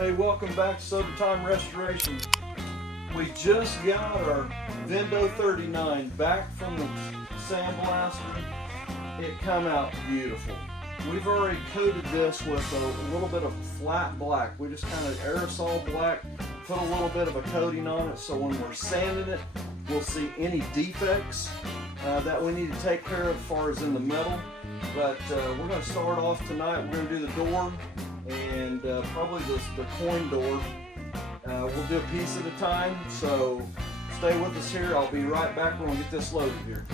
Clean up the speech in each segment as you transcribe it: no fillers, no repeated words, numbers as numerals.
Hey, welcome back to Sodatime Restoration. We just got our Vendo 39 back from the sandblaster. It come out beautiful. We've already coated this with a little bit of flat black. We just kind of aerosol black, put a little bit of a coating on it so when we're sanding it, we'll see any defects that we need to take care of as far as in the metal. But we're going to start off tonight. We're going to do the door and probably the coin door. We'll do a piece at a time, so stay with us here. I'll be right back when we get this loaded here.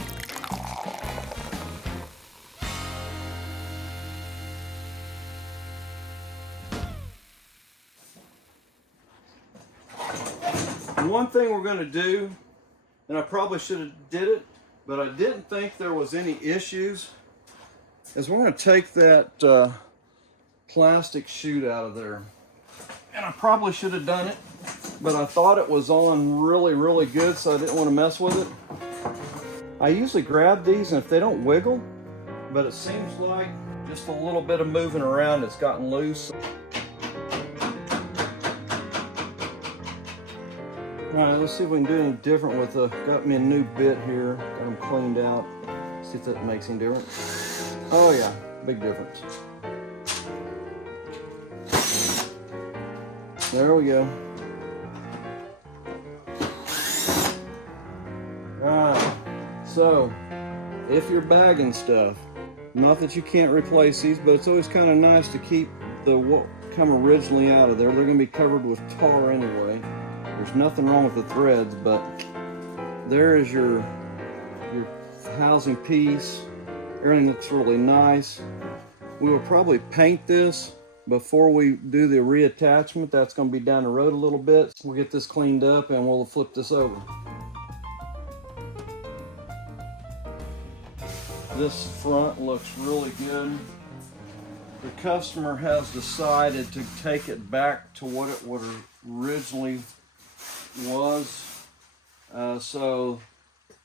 One thing we're going to do, and I probably should have did it, but I didn't think there was any issues, is we're going to take that plastic chute out of there. And I probably should have done it, but I thought it was on really good, so I didn't want to mess with it. I usually grab these and if they don't wiggle, but it seems like just a little bit of moving around, it's gotten loose. All right, let's see if we can do anything different with got me a new bit here, got them cleaned out. See if that makes any difference. Oh yeah, big difference. There we go. Alright, so if you're bagging stuff, not that you can't replace these, but it's always kind of nice to keep what come originally out of there. They're going to be covered with tar anyway. There's nothing wrong with the threads, but there is your housing piece. Everything looks really nice. We will probably paint this before we do the reattachment. That's going to be down the road a little bit. We'll get this cleaned up and we'll flip this over. This front looks really good. The customer has decided to take it back to what it would originally was. So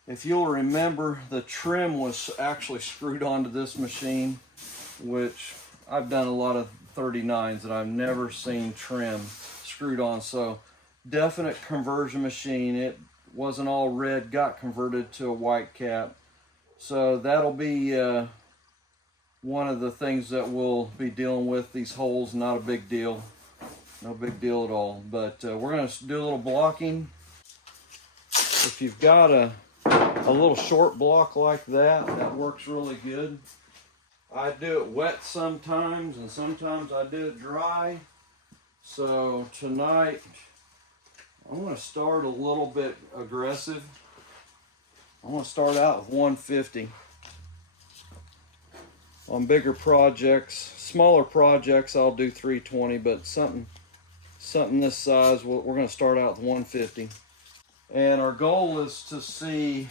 if you'll remember, the trim was actually screwed onto this machine, which I've done a lot of 39s and I've never seen trim screwed on. So definite conversion machine. It wasn't all red, got converted to a white cap. So that'll be one of the things that we'll be dealing with. These holes, not a big deal. No big deal at all. But we're going to do a little blocking. If you've got a little short block like that, that works really good. I do it wet sometimes, and sometimes I do it dry. So tonight, I'm going to start a little bit aggressive. I'm going to start out with 150. On bigger projects, smaller projects, I'll do 320, but something this size, we're going to start out with 150. And our goal is to see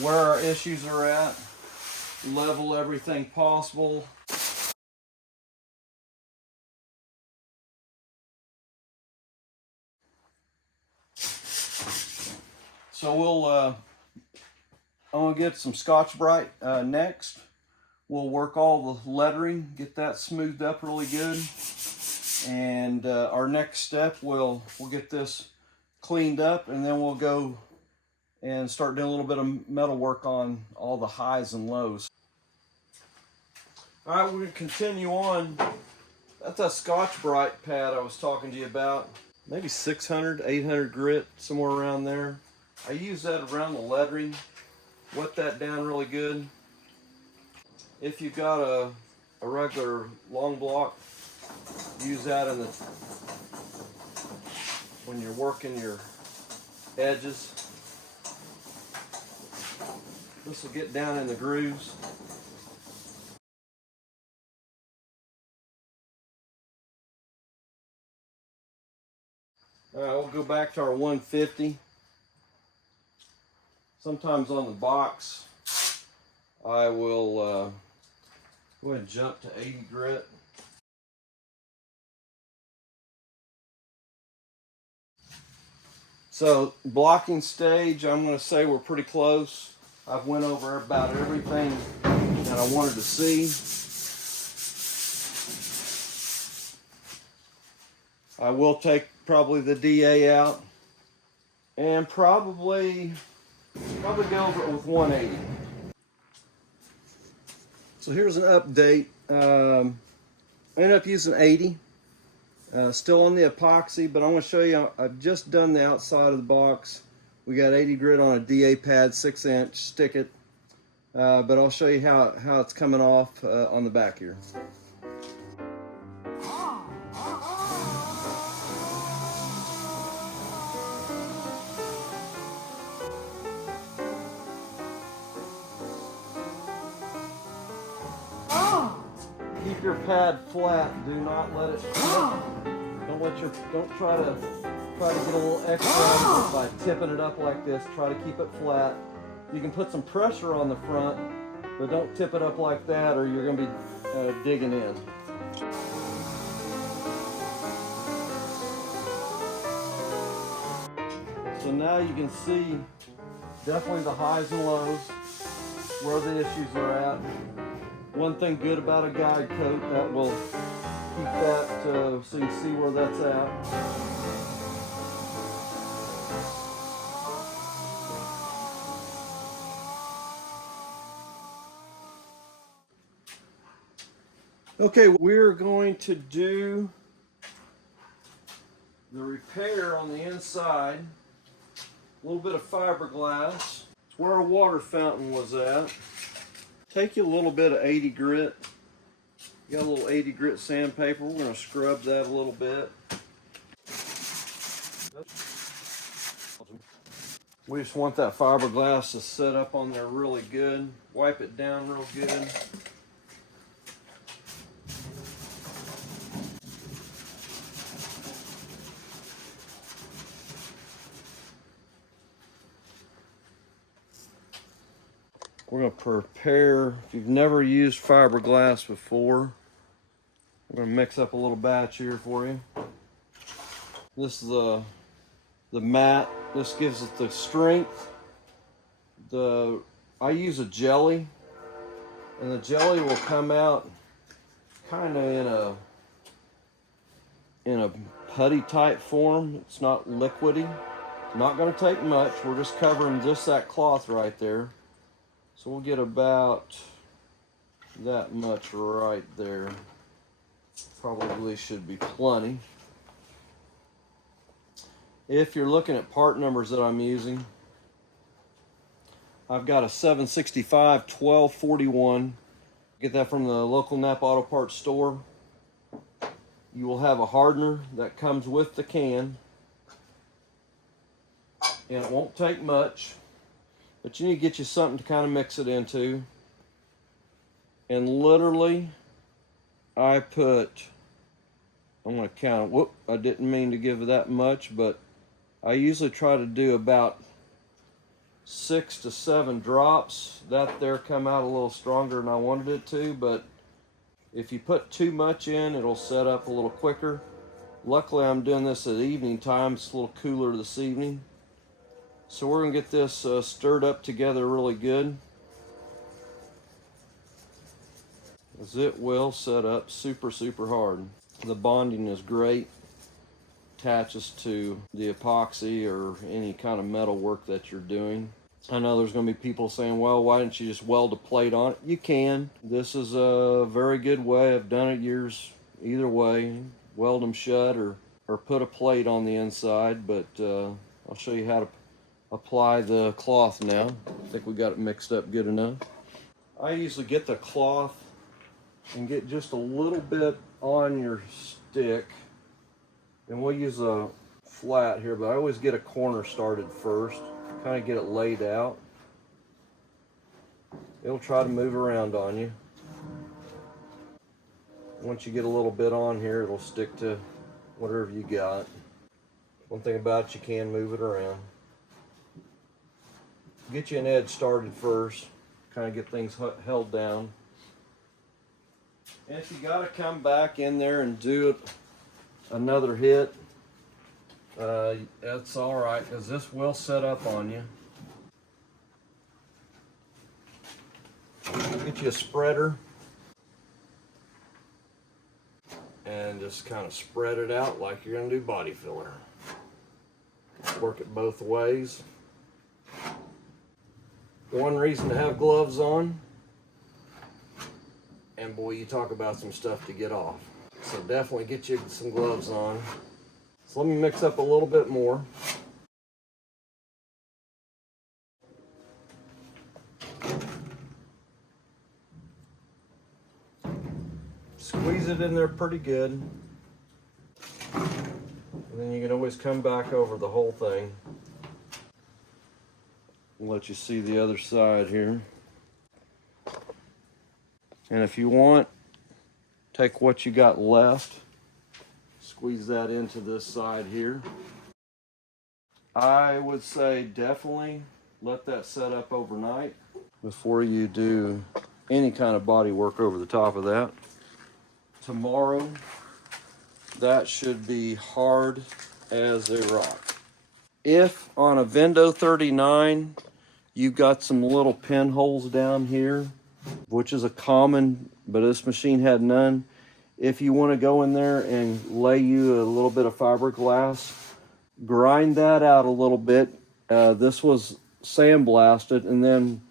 where our issues are at, level everything possible. So I'm gonna get some Scotch-Brite next. We'll work all the lettering, get that smoothed up really good. And our next step, we'll get this cleaned up, and then we'll go and start doing a little bit of metal work on all the highs and lows. All right, we're going to continue on. That's a Scotch-Brite pad I was talking to you about. Maybe 600, 800 grit, somewhere around there. I use that around the lettering. Wet that down really good. If you've got a regular long block, use that when you're working your edges. This will get down in the grooves. All right, we'll go back to our 150. Sometimes on the box, I will go ahead and jump to 80 grit. So blocking stage, I'm going to say we're pretty close. I've went over about everything that I wanted to see. I will take probably the DA out and probably go over it with 180. So here's an update. I ended up using 80. Still on the epoxy, but I'm going to show you, I've just done the outside of the box. We got 80 grit on a DA pad, 6-inch, stick it. But I'll show you how it's coming off on the back here. Keep your pad flat. Do not let it slip. Don't try to get a little extra by tipping it up like this. Try to keep it flat. You can put some pressure on the front, but don't tip it up like that or you're going to be digging in. So now you can see definitely the highs and lows, where the issues are at. One thing good about a guide coat, that will keep that so you can see where that's at. Okay, we're going to do the repair on the inside. A little bit of fiberglass. It's where our water fountain was at. Take you a little bit of 80 grit. You got a little 80 grit sandpaper. We're going to scrub that a little bit. We just want that fiberglass to set up on there really good. Wipe it down real good. We're going to prepare, if you've never used fiberglass before, we're going to mix up a little batch here for you. This is the mat. This gives it the strength. I use a jelly, and the jelly will come out kind of in a putty type form. It's not liquidy. Not going to take much. We're just covering just that cloth right there. So we'll get about that much right there. Probably should be plenty. If you're looking at part numbers that I'm using, I've got a 765 1241. Get that from the local Napa Auto Parts store. You will have a hardener that comes with the can, and it won't take much. But you need to get you something to kind of mix it into. And literally, I'm going to count. Whoop, I didn't mean to give that much, but I usually try to do about 6 to 7 drops. That there come out a little stronger than I wanted it to, but if you put too much in, it'll set up a little quicker. Luckily, I'm doing this at evening time. It's a little cooler this evening. So we're going to get this stirred up together really good, as it will set up super hard. The bonding is great. Attaches to the epoxy or any kind of metal work that you're doing. I know there's going to be people saying, well, why didn't you just weld a plate on it? You can. This is a very good way. I've done it years either way. Weld them shut or put a plate on the inside, but I'll show you how to apply the cloth now. I think we got it mixed up good enough. I usually get the cloth and get just a little bit on your stick, and we'll use a flat here, but I always get a corner started first, kind of get it laid out. It'll try to move around on you. Once you get a little bit on here, it'll stick to whatever you got. One thing about it, you can move it around. Get you an edge started first, kind of get things held down. And if you got to come back in there and do it another hit, that's all right, because this will set up on you. Get you a spreader and just kind of spread it out like you're going to do body filler. Work it both ways. One reason to have gloves on, and boy, you talk about some stuff to get off. So definitely get you some gloves on. So let me mix up a little bit more. Squeeze it in there pretty good. And then you can always come back over the whole thing. I'll let you see the other side here. And if you want, take what you got left, squeeze that into this side here. I would say definitely let that set up overnight before you do any kind of body work over the top of that. Tomorrow, that should be hard as a rock. If on a Vendo 39, you got some little pinholes down here, which is a common, but this machine had none. If you want to go in there and lay you a little bit of fiberglass, grind that out a little bit. This was sandblasted and then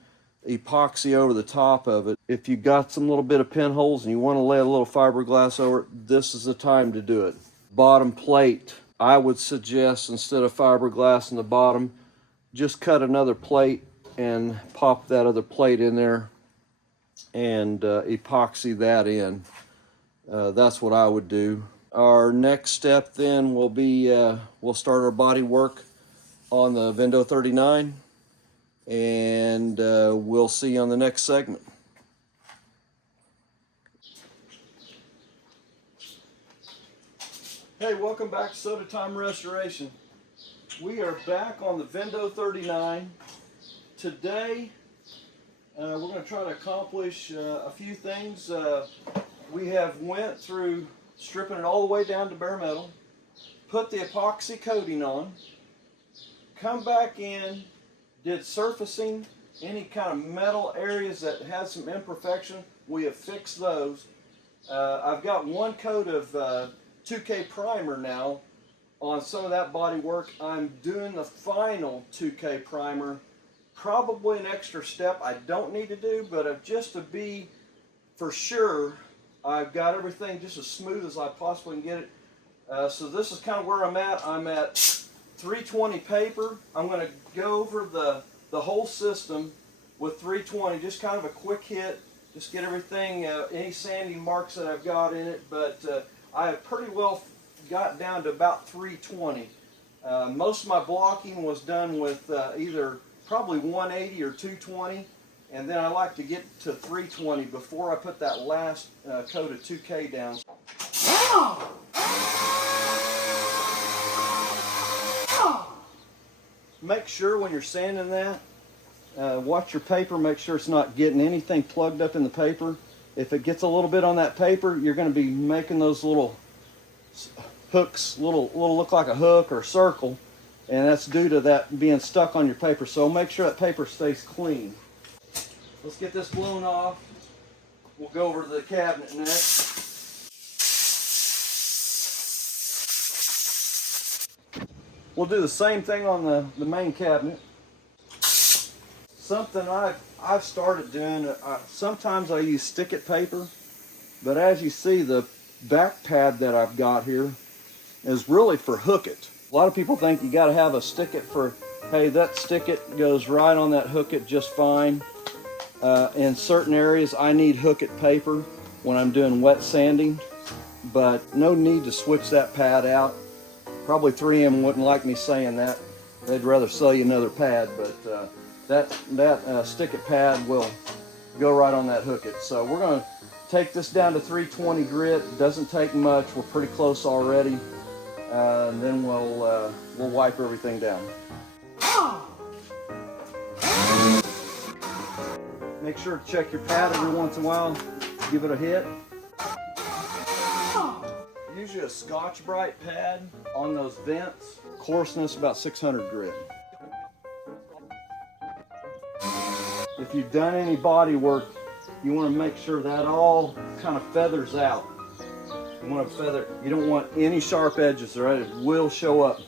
epoxy over the top of it. If you got some little bit of pinholes and you want to lay a little fiberglass over it, this is the time to do it. Bottom plate, I would suggest instead of fiberglass in the bottom, just cut another plate and pop that other plate in there and epoxy that in. That's what I would do. Our next step then will be, we'll start our body work on the Vendo 39, and we'll see you on the next segment. Hey, welcome back to Sodatime Restoration. We are back on the Vendo 39. Today, we're going to try to accomplish a few things. We have went through stripping it all the way down to bare metal, put the epoxy coating on, come back in, did surfacing, any kind of metal areas that had some imperfection, we have fixed those. I've got one coat of 2K primer now on some of that body work. I'm doing the final 2K primer, probably an extra step I don't need to do, but just to be for sure, I've got everything just as smooth as I possibly can get it. So this is kind of where I'm at. I'm at 320 paper. I'm going to go over the whole system with 320, just kind of a quick hit, just get everything, any sanding marks that I've got in it, but I have pretty well got down to about 320. Most of my blocking was done with either probably 180 or 220. And then I like to get to 320 before I put that last coat of 2K down. Make sure when you're sanding that, watch your paper, make sure it's not getting anything plugged up in the paper. If it gets a little bit on that paper, you're going to be making those little hooks, little look like a hook or circle, and that's due to that being stuck on your paper. So make sure that paper stays clean. Let's get this blown off. We'll go over to the cabinet next. We'll do the same thing on the main cabinet. Something I've started doing, sometimes I use stick-it paper, but as you see, the back pad that I've got here is really for hook-it. A lot of people think you got to have a stick-it for, hey, that stick-it goes right on that hook-it just fine. In certain areas, I need hook-it paper when I'm doing wet sanding, but no need to switch that pad out. Probably 3M wouldn't like me saying that. They'd rather sell you another pad, but that stick-it pad will go right on that hook-it. So we're going to take this down to 320 grit. Doesn't take much. We're pretty close already. And then we'll wipe everything down. Make sure to check your pad every once in a while. Give it a hit. Usually a Scotch-Brite pad on those vents. Coarseness about 600 grit. If you've done any body work, you want to make sure that all kind of feathers out. You want to feather, you don't want any sharp edges, all right? It will show up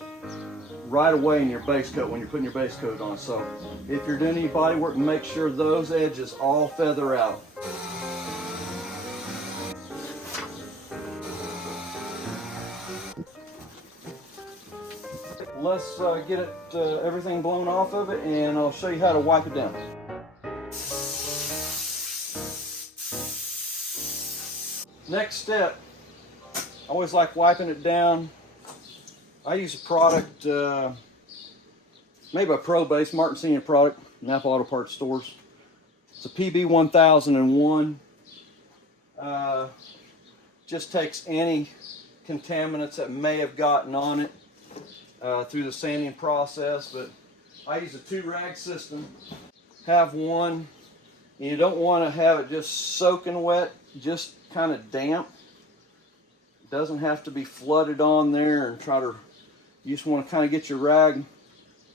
right away in your base coat when you're putting your base coat on. So if you're doing any body work, make sure those edges all feather out. Let's get it everything blown off of it, and I'll show you how to wipe it down. Next step, I always like wiping it down. I use a product, made by Pro Base, Martin Senior product, Napa Auto Parts stores. It's a PB 1001. Just takes any contaminants that may have gotten on it through the sanding process, but I use a 2-rag system. Have one, and you don't want to have it just soaking wet, just kind of damp. It doesn't have to be flooded on there and you just want to kind of get your rag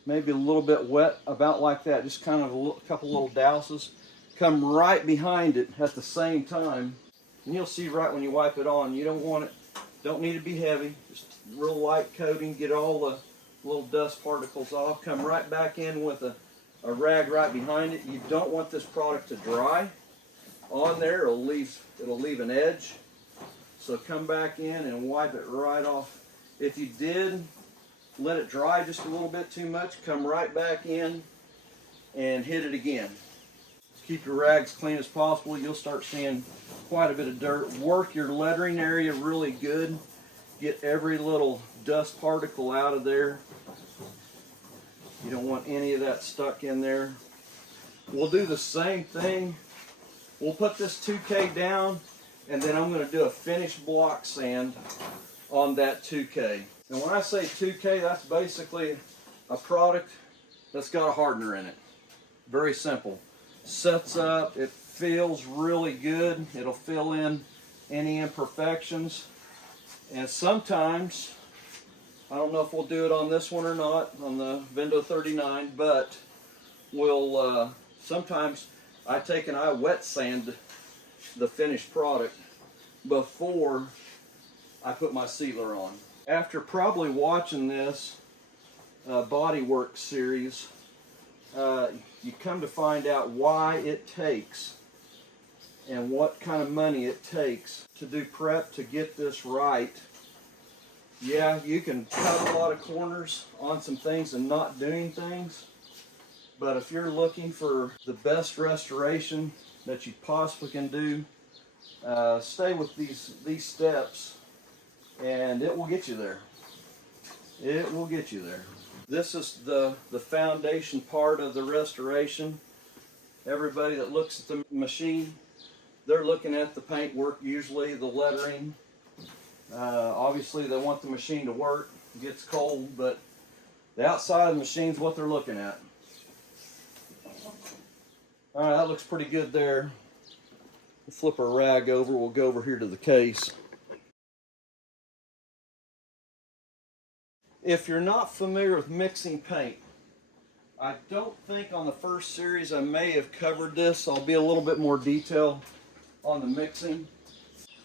maybe a little bit wet, about like that, just kind of a couple little douses. Come right behind it at the same time, and you'll see right when you wipe it on, you don't need to be heavy, just real light coating, get all the little dust particles off. Come right back in with a rag right behind it. You don't want this product to dry on there, it'll leave an edge. So come back in and wipe it right off. If you did let it dry just a little bit too much, come right back in and hit it again. Keep your rags clean as possible. You'll start seeing quite a bit of dirt. Work your lettering area really good. Get every little dust particle out of there. You don't want any of that stuck in there. We'll do the same thing. We'll put this 2K down, and then I'm going to do a finish block sand on that 2K. And when I say 2K, that's basically a product that's got a hardener in it. Very simple. Sets up, it feels really good. It'll fill in any imperfections. And sometimes, I don't know if we'll do it on this one or not, on the Vendo 39, but we'll, sometimes I take and I wet sand the finished product before I put my sealer on. After probably watching this bodywork series, you come to find out why it takes and what kind of money it takes to do prep to get this right. Yeah, you can cut a lot of corners on some things and not doing things, but if you're looking for the best restoration that you possibly can do, stay with these steps, and it will get you there. It will get you there. This is the foundation part of the restoration. Everybody that looks at the machine, they're looking at the paintwork, usually the lettering. Obviously they want the machine to work. It gets cold, but the outside of the machine is what they're looking at. All right, that looks pretty good there. We'll flip our rag over. We'll go over here to the case. If you're not familiar with mixing paint, I don't think on the first series I may have covered this. I'll be a little bit more detailed on the mixing.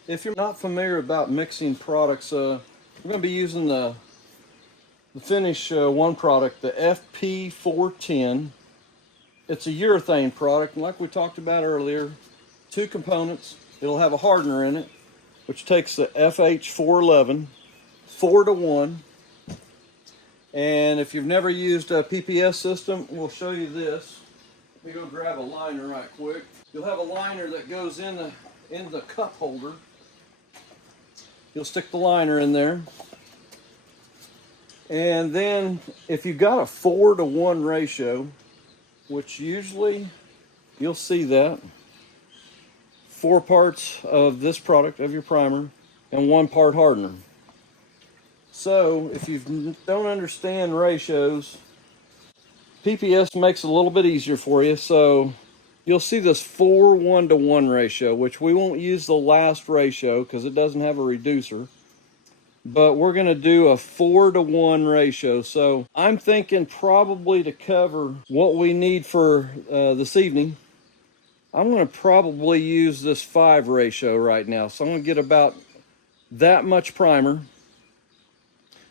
If you're not familiar about mixing products, we're going to be using the Finish One product, the FP410. It's a urethane product, and like we talked about earlier, 2 components. It'll have a hardener in it, which takes the FH411 4-to-1. And if you've never used a PPS system, we'll show you this. Let me go grab a liner right quick. You'll have a liner that goes in the cup holder. You'll stick the liner in there. And then if you've got a 4-to-1 ratio, which usually you'll see that, 4 parts of this product, of your primer, and 1 part hardener. So if you don't understand ratios, PPS makes it a little bit easier for you. So you'll see this 4-1-to-1 ratio, which we won't use the last ratio because it doesn't have a reducer. But we're going to do a 4-to-1 ratio. So I'm thinking probably to cover what we need for this evening, I'm going to probably use this 5 ratio right now. So I'm going to get about that much primer.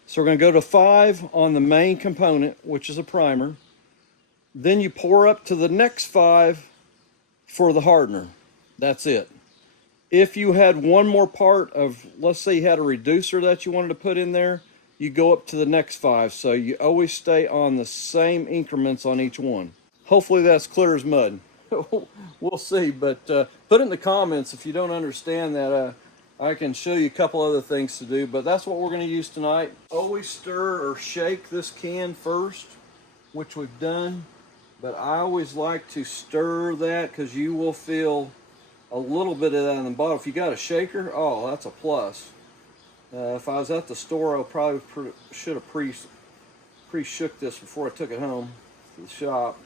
So we're going to go to 5 on the main component, which is a primer. Then you pour up to the next 5 for the hardener. That's it. If you had one more part of, let's say you had a reducer that you wanted to put in there, you go up to the next 5. So you always stay on the same increments on each one. Hopefully that's clear as mud. We'll see, but put in the comments if you don't understand that. I can show you a couple other things to do, but that's what we're going to use tonight. Always stir or shake this can first, which we've done, but I always like to stir that because you will feel a little bit of that in the bottom. If you got a shaker, oh, that's a plus. If I was at the store, I probably should have pre-shook this before I took it home to the shop.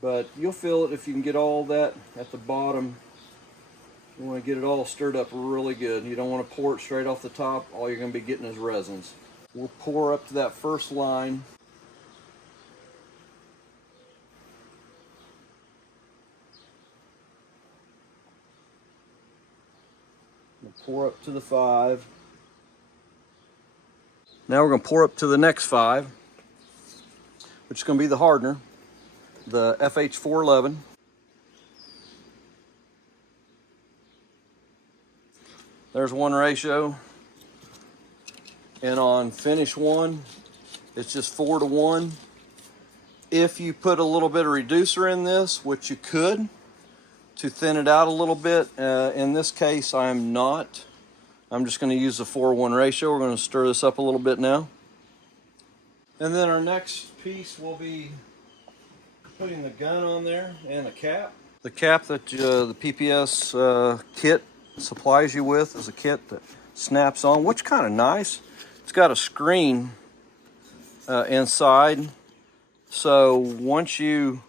But you'll feel it if you can get all that at the bottom. You want to get it all stirred up really good. You don't want to pour it straight off the top. All you're going to be getting is resins. We'll pour up to that first line. We'll pour up to the 5. Now we're going to pour up to the next 5, which is going to be the hardener, the FH411. There's one ratio, and on finish 1, it's just 4 to 1. If you put a little bit of reducer in this, which you could, to thin it out a little bit, in this case I'm not. I'm just going to use the 4:1 ratio. We're going to stir this up a little bit now. And then our next piece will be putting the gun on there and the cap. The cap that the PPS kit supplies you with is a kit that snaps on, which kind of nice. It's got a screen inside, so once you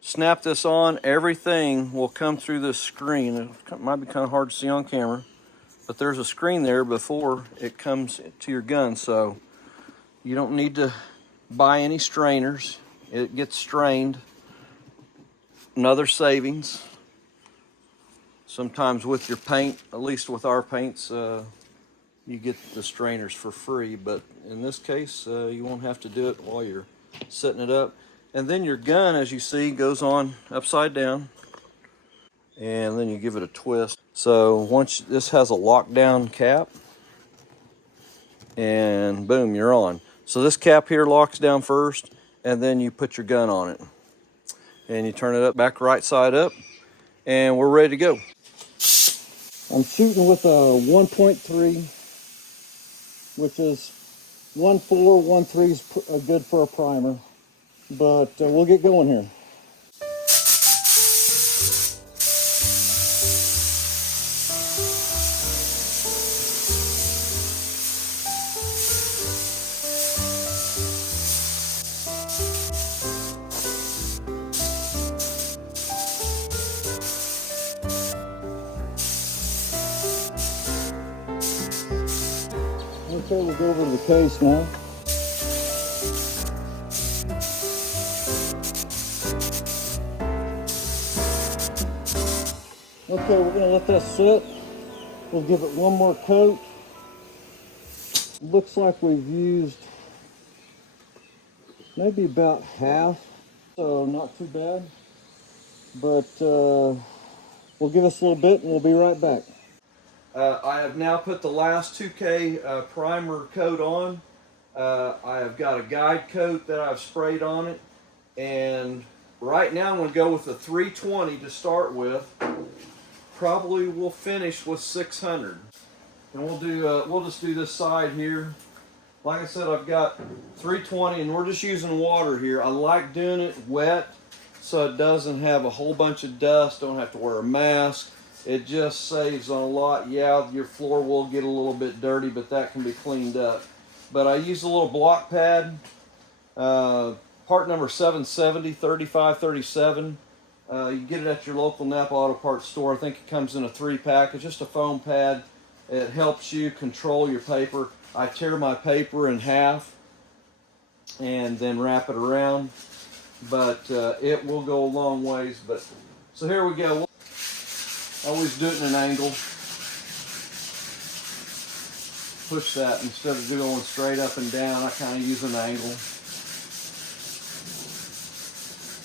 snap this on, everything will come through this screen. It might be kind of hard to see on camera, but there's a screen there before it comes to your gun, so you don't need to buy any strainers. It gets strained. Another savings. Sometimes with your paint, at least with our paints, you get the strainers for free, but in this case, you won't have to do it while you're setting it up. And then your gun, as you see, goes on upside down, and then you give it a twist. So once this has a lockdown cap, and boom, you're on. So this cap here locks down first, and then you put your gun on it. And you turn it up back right side up, and we're ready to go. I'm shooting with a 1.3, which is 1.4, 1.3 is good for a primer, but we'll get going here. Okay, we'll go over to the case now. Okay, we're going to let that sit. We'll give it one more coat. Looks like we've used maybe about half, so not too bad. But we'll give us a little bit and we'll be right back. I have now put the last 2K primer coat on. I have got a guide coat that I've sprayed on it, and right now I'm going to go with the 320 to start with. Probably we'll finish with 600, and we'll just do this side here. Like I said, I've got 320, and we're just using water here. I like doing it wet so it doesn't have a whole bunch of dust. Don't have to wear a mask. It just saves on a lot. Yeah, your floor will get a little bit dirty, but that can be cleaned up. But I use a little block pad, part number 770, 3537. You get it at your local Napa Auto Parts store. I think it comes in a 3-pack. It's just a foam pad. It helps you control your paper. I tear my paper in half and then wrap it around, but it will go a long ways. But so here we go. Always do it in an angle. push that instead of going straight up and down. I kind of use an angle.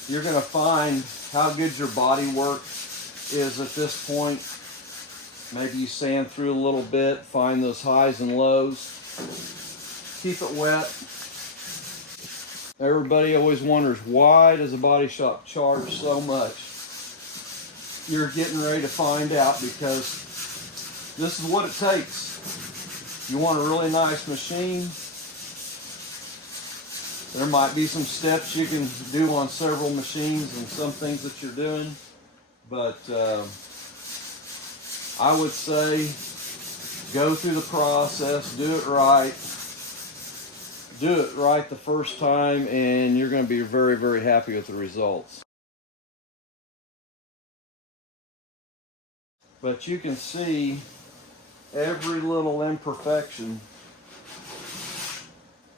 You're going to find how good your body work is at this point. Maybe you sand through a little bit, find those highs and lows. Keep it wet. Everybody always wonders, why does a body shop charge so much? You're getting ready to find out, because this is what it takes. You want a really nice machine. There might be some steps you can do on several machines and some things that you're doing, but I would say go through the process, do it right. Do it right the first time, and you're going to be very, very happy with the results. But you can see every little imperfection.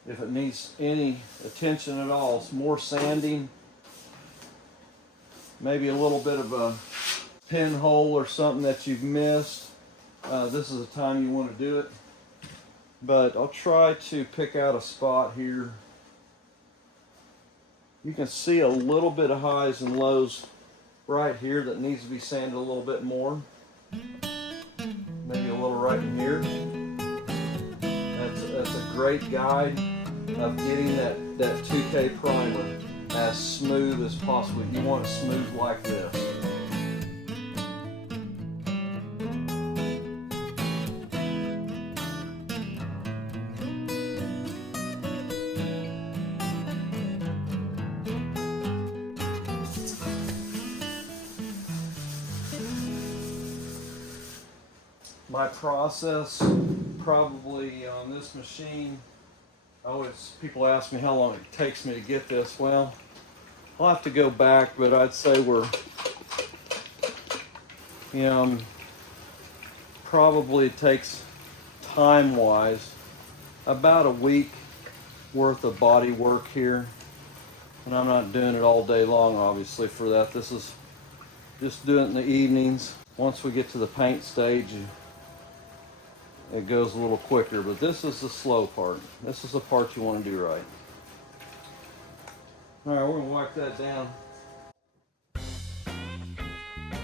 If it needs any attention at all, it's more sanding, maybe a little bit of a pinhole or something that you've missed. This is the time you want to do it. But I'll try to pick out a spot here. You can see a little bit of highs and lows right here that needs to be sanded a little bit more. Maybe a little right in here. That's a great guide of getting that 2K primer as smooth as possible. You want it smooth like this. My process, probably on this machine, people ask me how long it takes me to get this. Well, I'll have to go back, but I'd say probably it takes time-wise about a week worth of body work here. And I'm not doing it all day long, obviously, for that. This is just doing it in the evenings. Once we get to the paint stage, it goes a little quicker, but this is the slow part. This is the part you want to do right. All right, we're going to wipe that down.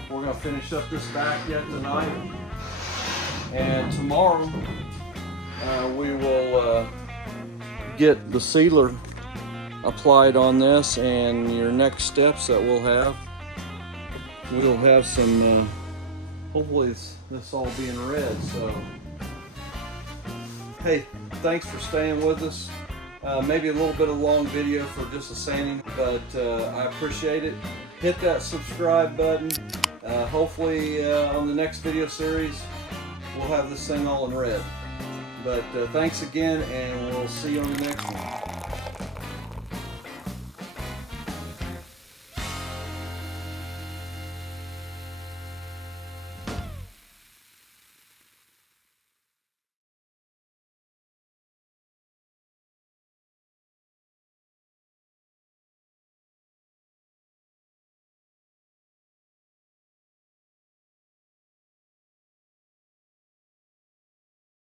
We're going to finish up this back yet tonight. And tomorrow, we will get the sealer applied on this, and your next steps that we'll have some, hopefully this all being red, so. Hey, thanks for staying with us. Maybe a little bit of a long video for just a sanding, but I appreciate it. Hit that subscribe button. Hopefully on the next video series, we'll have this thing all in red. But thanks again, and we'll see you on the next one.